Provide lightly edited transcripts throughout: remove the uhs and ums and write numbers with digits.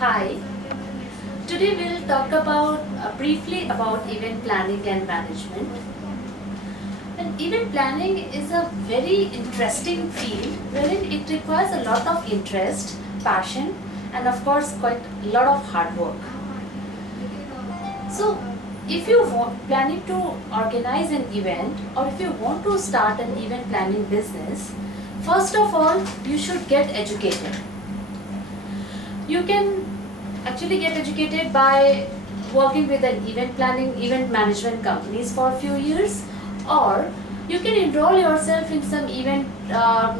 Hi, today we'll talk about briefly about event planning and management. And event planning is a very interesting field wherein it requires a lot of interest, passion, and of course quite a lot of hard work. So if you want planning to organize an event or if you want to start an event planning business, first of all you should get educated. You can actually get educated by working with an event planning, event management companies for a few years, or you can enroll yourself in some event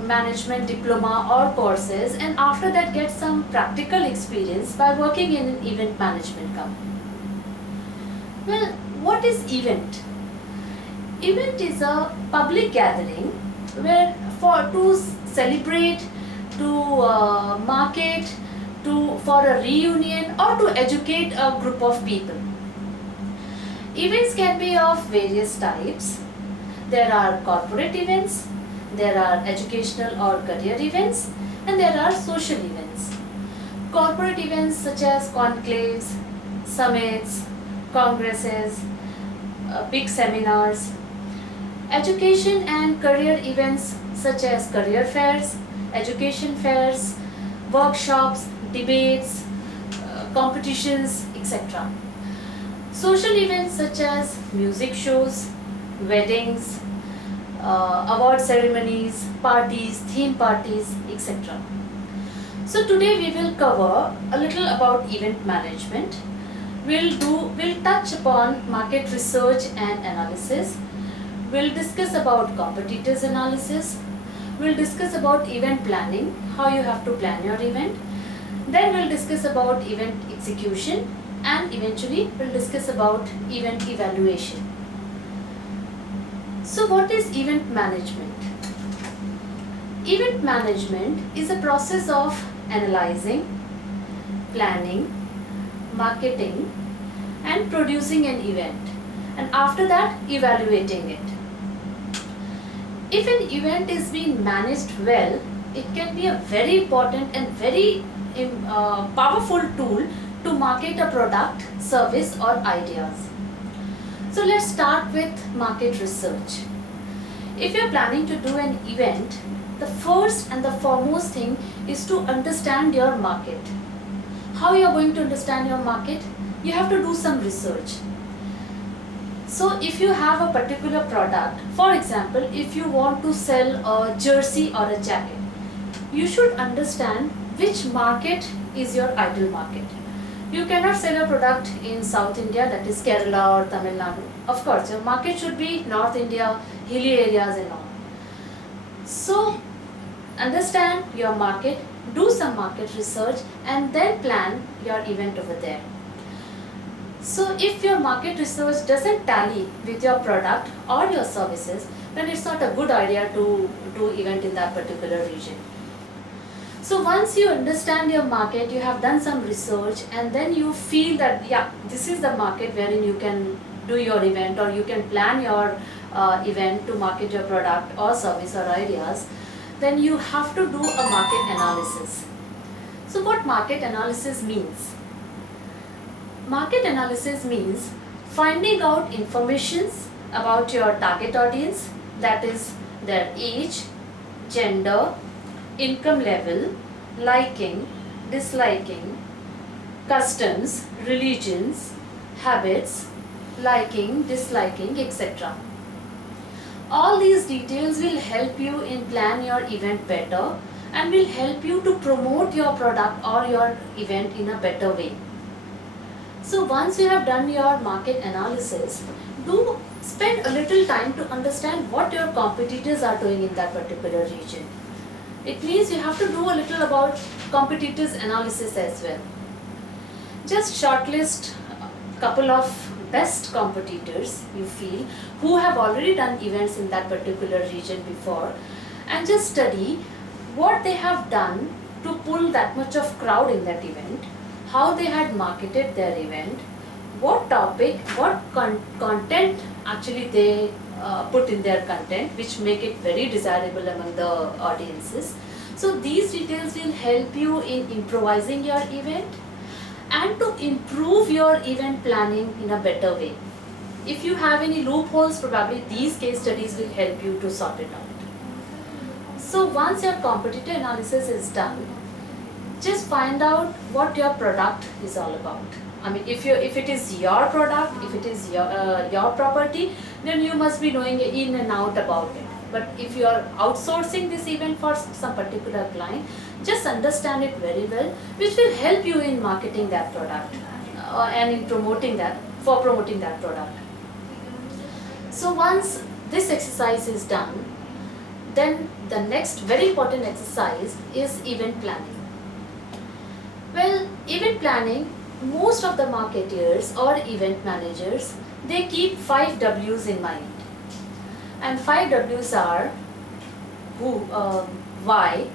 management diploma or courses, and after that get some practical experience by working in an event management company. Well, what is event? Event is a public gathering where to celebrate, to market, for a reunion or to educate a group of people. Events can be of various types. There are corporate events, there are educational or career events, and there are social events. Corporate events such as conclaves, summits, congresses, big seminars. Education and career events such as career fairs, education fairs, workshops, debates, competitions, etc. Social events such as music shows, weddings, award ceremonies, parties, theme parties, etc. So today we will cover a little about event management. We'll touch upon market research and analysis. We'll discuss about competitors analysis. We'll discuss about event planning, how you have to plan your event. Then we'll discuss about event execution, and eventually we'll discuss about event evaluation. So what is event management? Event management is a process of analyzing, planning, marketing, and producing an event, and after that evaluating it. If an event is being managed well, it can be a very important and very powerful tool to market a product, service, or ideas. So let's start with market research. If you're planning to do an event, the first and the foremost thing is to understand your market. How you're going to understand your market? You have to do some research. So if you have a particular product, for example, if you want to sell a jersey or a jacket, you should understand which market is your ideal market. You cannot sell a product in South India, that is Kerala or Tamil Nadu. Of course, your market should be North India, hilly areas and all. So understand your market, do some market research, and then plan your event over there. So if your market research doesn't tally with your product or your services, then it's not a good idea to do event in that particular region. So once you understand your market, you have done some research, and then you feel that yeah, this is the market wherein you can do your event, or you can plan your event to market your product or service or ideas, then you have to do a market analysis. So what market analysis means? Market analysis means finding out information about your target audience, that is their age, gender, income level, liking, disliking, customs, religions, habits, liking, disliking, etc. All these details will help you in plan your event better and will help you to promote your product or your event in a better way. So once you have done your market analysis, do spend a little time to understand what your competitors are doing in that particular region. It means you have to do a little about competitors analysis as well. Just shortlist a couple of best competitors you feel who have already done events in that particular region before, and just study what they have done to pull that much of crowd in that event, how they had marketed their event, what topic, what content actually they put in their content, which make it very desirable among the audiences. So these details will help you in improvising your event. and to improve your event planning in a better way. If you have any loopholes, probably these case studies will help you to sort it out. So once your competitor analysis is done, just find out what your product is all about. I mean, if it is your product, if it is your property, then you must be knowing in and out about it. But if you are outsourcing this event for some particular client, just understand it very well, which will help you in marketing that product and in promoting that product. So once this exercise is done, then the next very important exercise is event planning. Well, event planning, most of the marketeers or event managers, they keep 5 W's in mind. And 5 W's are who, why,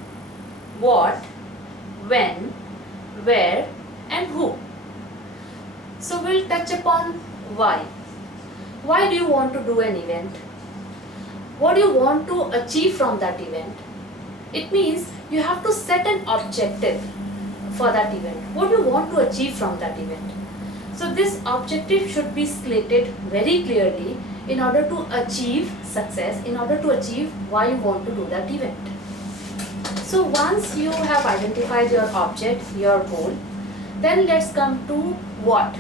what, when, where, and who. So we'll touch upon why. Why do you want to do an event? What do you want to achieve from that event? It means you have to set an objective for that event. What do you want to achieve from that event? So this objective should be slated very clearly in order to achieve success, in order to achieve why you want to do that event. So once you have identified your object, your goal, then let's come to what.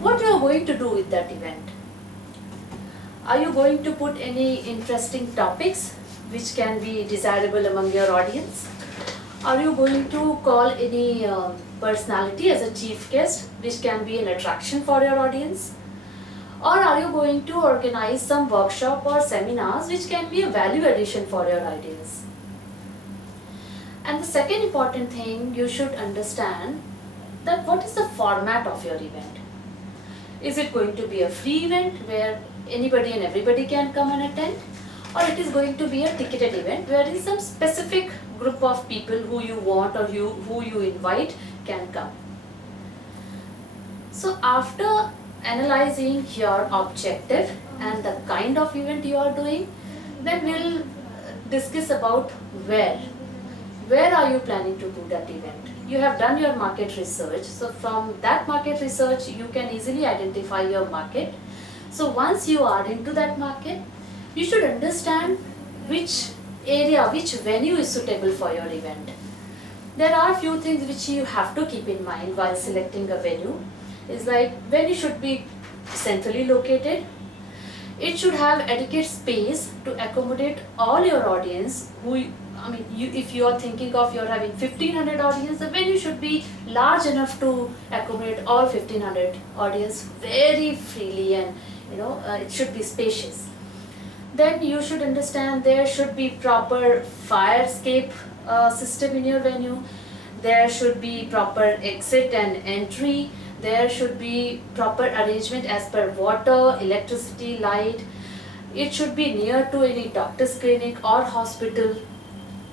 What you are going to do with that event. Are you going to put any interesting topics which can be desirable among your audience? Are you going to call any personality as a chief guest which can be an attraction for your audience? Or are you going to organize some workshop or seminars which can be a value addition for your audience? And the second important thing, you should understand that what is the format of your event. Is it going to be a free event where anybody and everybody can come and attend? Or it is going to be a ticketed event where is some specific group of people who you want or who you invite can come. So after analyzing your objective and the kind of event you are doing, then we'll discuss about where. Where are you planning to do that event? You have done your market research. So from that market research, you can easily identify your market. So once you are into that market, you should understand which area, which venue is suitable for your event. There are few things which you have to keep in mind while selecting a venue. It's like venue should be centrally located. It should have adequate space to accommodate all your audience. If you are thinking of you're having 1500 audience, the venue should be large enough to accommodate all 1500 audience very freely, and it should be spacious. Then you should understand there should be proper fire escape system in your venue. There should be proper exit and entry. There should be proper arrangement as per water, electricity, light. It should be near to any doctor's clinic or hospital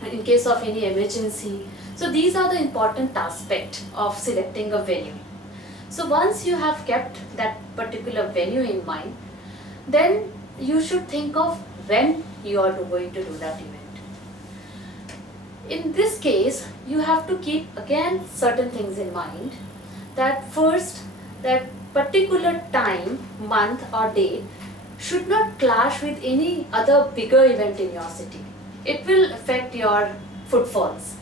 in case of any emergency. So these are the important aspects of selecting a venue. So once you have kept that particular venue in mind, then you should think of when you are going to do that event. In this case, you have to keep again certain things in mind. That first, that particular time, month or day should not clash with any other bigger event in your city. It will affect your footfalls.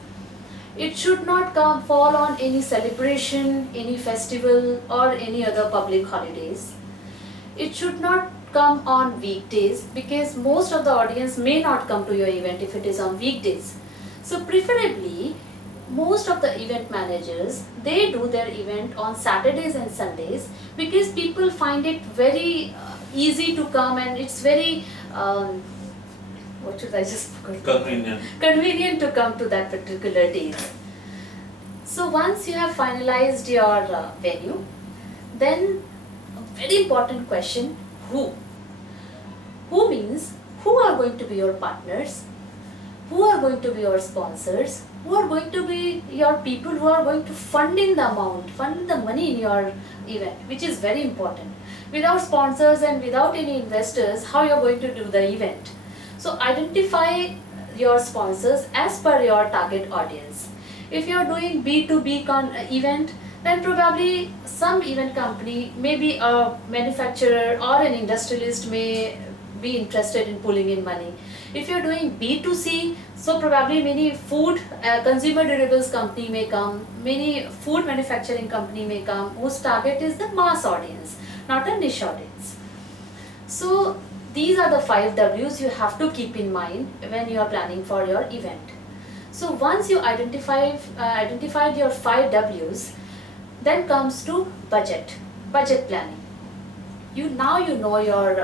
It should not fall on any celebration, any festival or any other public holidays. It should not come on weekdays because most of the audience may not come to your event if it is on weekdays. So preferably, most of the event managers, they do their event on Saturdays and Sundays because people find it very easy to come, and it's very convenient to come to that particular days. So once you have finalized your venue, then a very important question, who? Who means who are going to be your partners, who are going to be your sponsors, who are going to be your people who are going to fund in the money in your event, which is very important. Without sponsors and without any investors, how you are going to do the event? So identify your sponsors as per your target audience. If you are doing B2B event, then probably some event company, maybe a manufacturer or an industrialist may be interested in pulling in money. If you're doing B2C, so probably many food consumer durables company may come, many food manufacturing company may come, whose target is the mass audience, not a niche audience. So these are the 5 W's you have to keep in mind when you are planning for your event. So once you identified your 5 W's, then comes to budget planning. You know your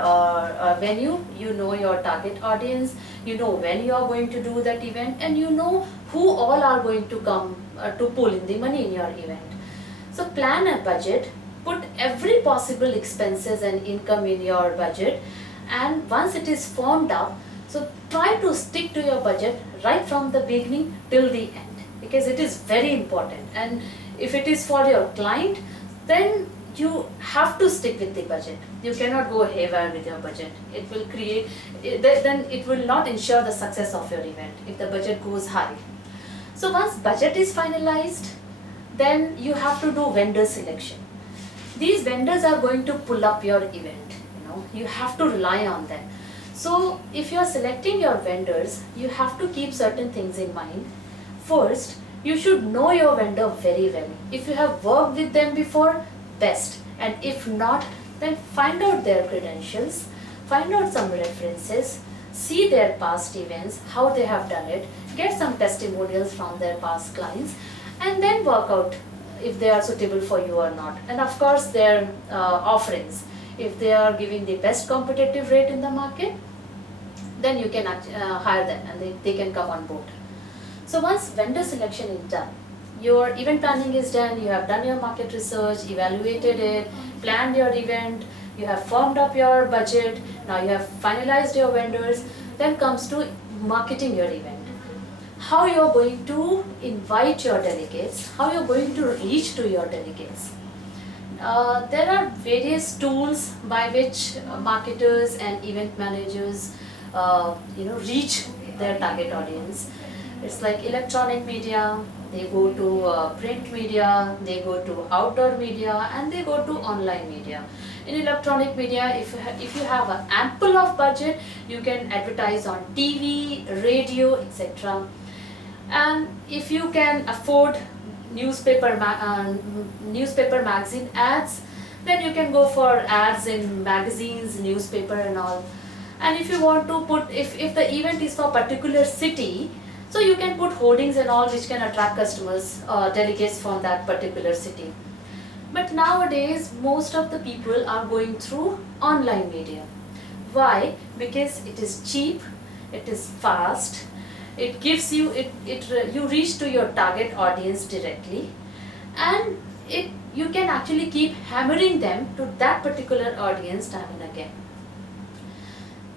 venue, you know your target audience, you know when you are going to do that event, and you know who all are going to come to pull in the money in your event. So plan a budget, put every possible expenses and income in your budget, and once it is formed up, so try to stick to your budget right from the beginning till the end, because it is very important. And if it is for your client, then you have to stick with the budget. You cannot go haywire with your budget. It will create, then it will not ensure the success of your event if the budget goes high. So once budget is finalized, then you have to do vendor selection. These vendors are going to pull up your event, you have to rely on them. So if you are selecting your vendors, you have to keep certain things in mind. First, you should know your vendor very well. If you have worked with them before, best. And if not, then find out their credentials, find out some references, see their past events, how they have done it, get some testimonials from their past clients, and then work out if they are suitable for you or not. And of course their offerings. If they are giving the best competitive rate in the market, then you can hire them and they can come on board. So once vendor selection is done, your event planning is done, you have done your market research, evaluated it, planned your event, you have formed up your budget, now you have finalized your vendors, then comes to marketing your event. How you are going to invite your delegates, how you are going to reach to your delegates. There are various tools by which marketers and event managers reach their target audience. It's like electronic media, they go to print media, they go to outdoor media, and they go to online media. In electronic media, if you have an ample of budget, you can advertise on TV, radio, etc. And if you can afford newspaper magazine ads, then you can go for ads in magazines, newspaper and all. And if you want to put, if the event is for a particular city, so you can put hoardings and all which can attract customers, delegates from that particular city. But nowadays, most of the people are going through online media. Why? Because it is cheap, it is fast, it gives you, you reach to your target audience directly, and you can actually keep hammering them to that particular audience time and again.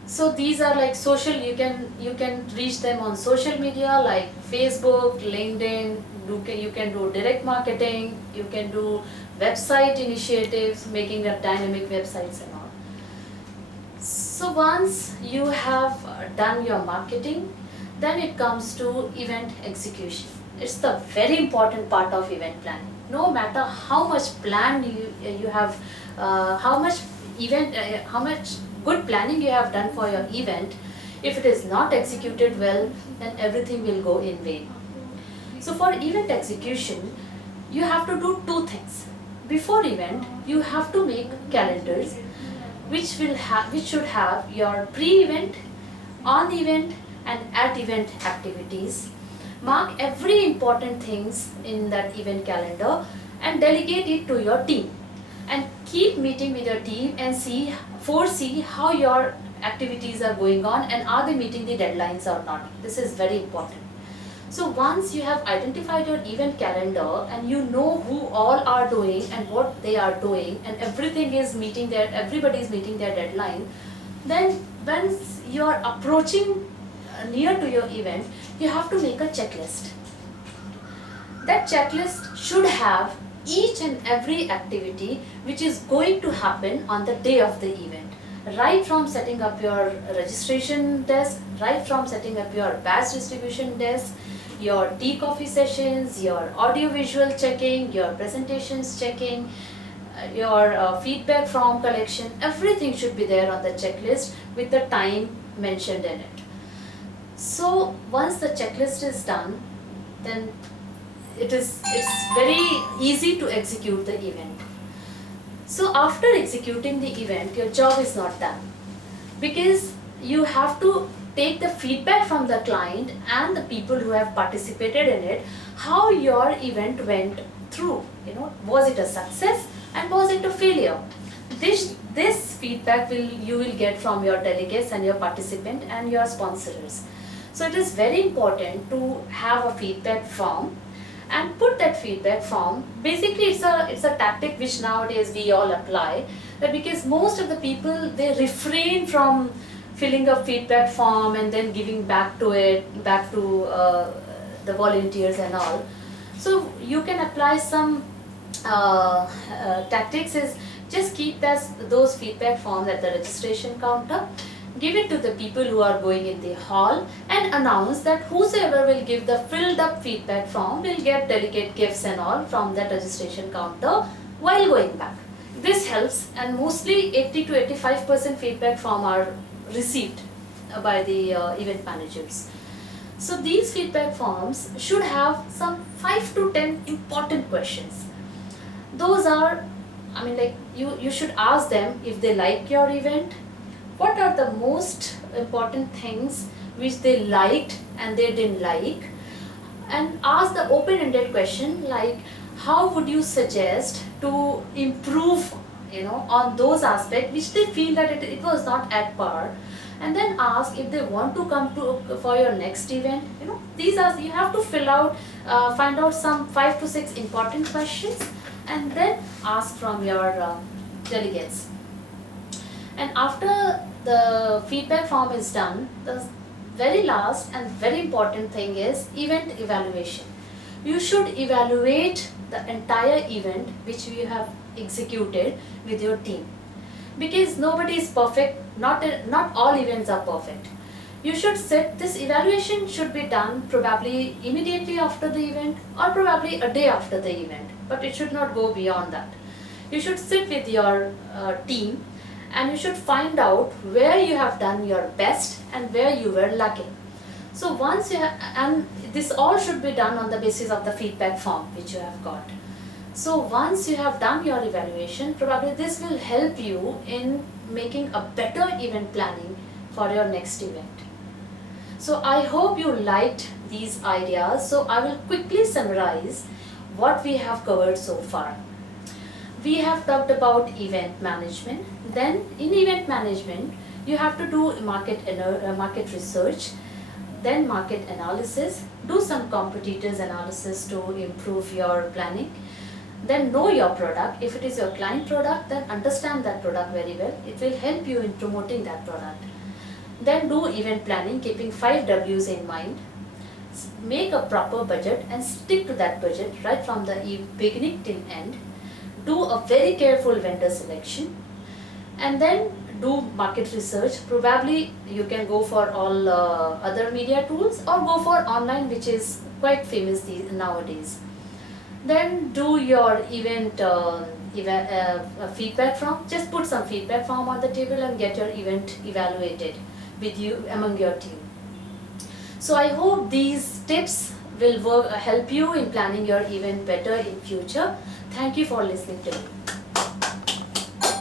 So these are like social, you can reach them on social media like Facebook, LinkedIn, you can do direct marketing, you can do website initiatives, making up dynamic websites and all. So once you have done your marketing, then it comes to event execution. It's the very important part of event planning. No matter how much plan you have, how much good planning you have done for your event, if it is not executed well, then everything will go in vain. So for event execution, you have to do two things. Before event, you have to make calendars which should have your pre-event, on-event and at-event activities. Mark every important things in that event calendar and delegate it to your team. And keep meeting with your team and foresee how your activities are going on and are they meeting the deadlines or not. This is very important. So once you have identified your event calendar and you know who all are doing and what they are doing and everybody is meeting their deadline, then once you are approaching near to your event, you have to make a checklist. That checklist should have each and every activity which is going to happen on the day of the event. Right from setting up your registration desk, right from setting up your badge distribution desk, your tea coffee sessions, your audio visual checking, your presentations checking, your feedback form collection, everything should be there on the checklist with the time mentioned in it. So once the checklist is done, then it's very easy to execute the event. So after executing the event, your job is not done, because you have to take the feedback from the client and the people who have participated in it, how your event went through. Was it a success and was it a failure? This feedback you will get from your delegates and your participant and your sponsors. So it is very important to have a feedback form and put that feedback form. Basically it's a tactic which nowadays we all apply, that because most of the people, they refrain from filling a feedback form and then giving back to the volunteers and all. So you can apply some tactics is just keep those feedback forms at the registration counter, give it to the people who are going in the hall, and announce that whosoever will give the filled up feedback form will get delegate gifts and all from that registration counter while going back. This helps, and mostly 80 to 85% feedback form are received by the event managers. So these feedback forms should have some 5 to 10 important questions. Those are, you should ask them if they like your event, what are the most important things which they liked and they didn't like, and ask the open-ended question like, how would you suggest to improve on those aspects which they feel that it was not at par, and then ask if they want to come for your next event. These are, you have to find out some 5 to 6 important questions and then ask from your delegates. And after the feedback form is done, the very last and very important thing is event evaluation. You should evaluate the entire event which you have executed with your team, because nobody is perfect, not all events are perfect. You should sit, this evaluation should be done probably immediately after the event or probably a day after the event, but it should not go beyond that. You should sit with your team and you should find out where you have done your best and where you were lacking. So once you have, and this all should be done on the basis of the feedback form which you have got. So once you have done your evaluation, probably this will help you in making a better event planning for your next event. So I hope you liked these ideas. So I will quickly summarize what we have covered so far. We have talked about event management. Then in event management, you have to do market research, then market analysis, do some competitors analysis to improve your planning. Then know your product. If it is your client product, then understand that product very well. It will help you in promoting that product. Then do event planning, keeping 5 W's in mind. Make a proper budget and stick to that budget right from the beginning till end. Do a very careful vendor selection, and then do market research. Probably you can go for all other media tools or go for online, which is quite famous nowadays. Then do your event feedback form. Just put some feedback form on the table and get your event evaluated with you among your team. So I hope these tips will help you in planning your event better in future. Thank you for listening to me.